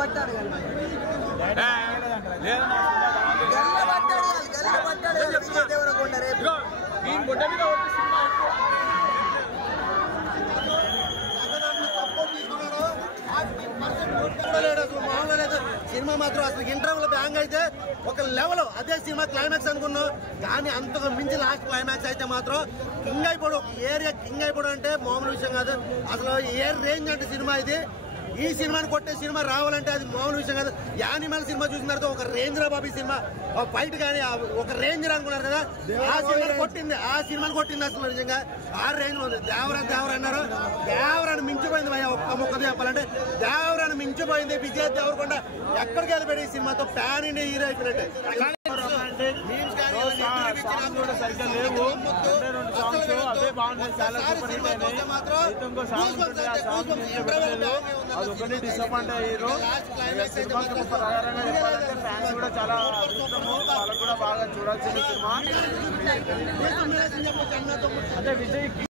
పట్టాడు దేవరకొండ రేపు సినిమా మాత్రం అసలు ఇంటర్వల్ బ్యాంగ్ అయితే ఒక లెవెల్ అదే సినిమా క్లైమాక్స్ అనుకున్నాం కానీ అంతకు మించి లాస్ట్ క్లైమాక్స్ అయితే మాత్రం కింగ్ అయిపోవడం ఒక ఏరియా కింగ్ అయిపోవడం అంటే మామూలు విషయం కాదు అసలు ఏ రేంజ్ అంటే సినిమా ఇది ఈ సినిమాని కొట్టే సినిమా రావాలంటే అది మామూలు విషయం కాదు యానిమల్ సినిమా చూసిన తర్వాత ఒక రేంజ్ రా బాబీ సినిమా ఫైట్ కానీ ఒక రేంజ్ అనుకున్నారు కదా ఆ సినిమాని కొట్టింది అసలు నిజంగా ఆ రేంజ్ లో ఉంది దేవరా అన్నారు దేవరాన్ని మించిపోయింది భయ ఒక్క మొక్కది చెప్పాలంటే దేవరాన్ని మించిపోయింది విజయ్ దేవరకొండ ఎక్కడికి వెళ్ళిపోయి ఈ సినిమాతో ప్యాన్ ఇండియా హీరో అయిపోయినట్టే అదొకటి డిసప్పాయింట్ అయ్యారు సినిమాకి చెప్పాలంటే ఫ్యాన్స్ కూడా చాలా అదృష్టము వాళ్ళకు కూడా బాగా చూడాల్సిన సినిమా అంటే విజయ్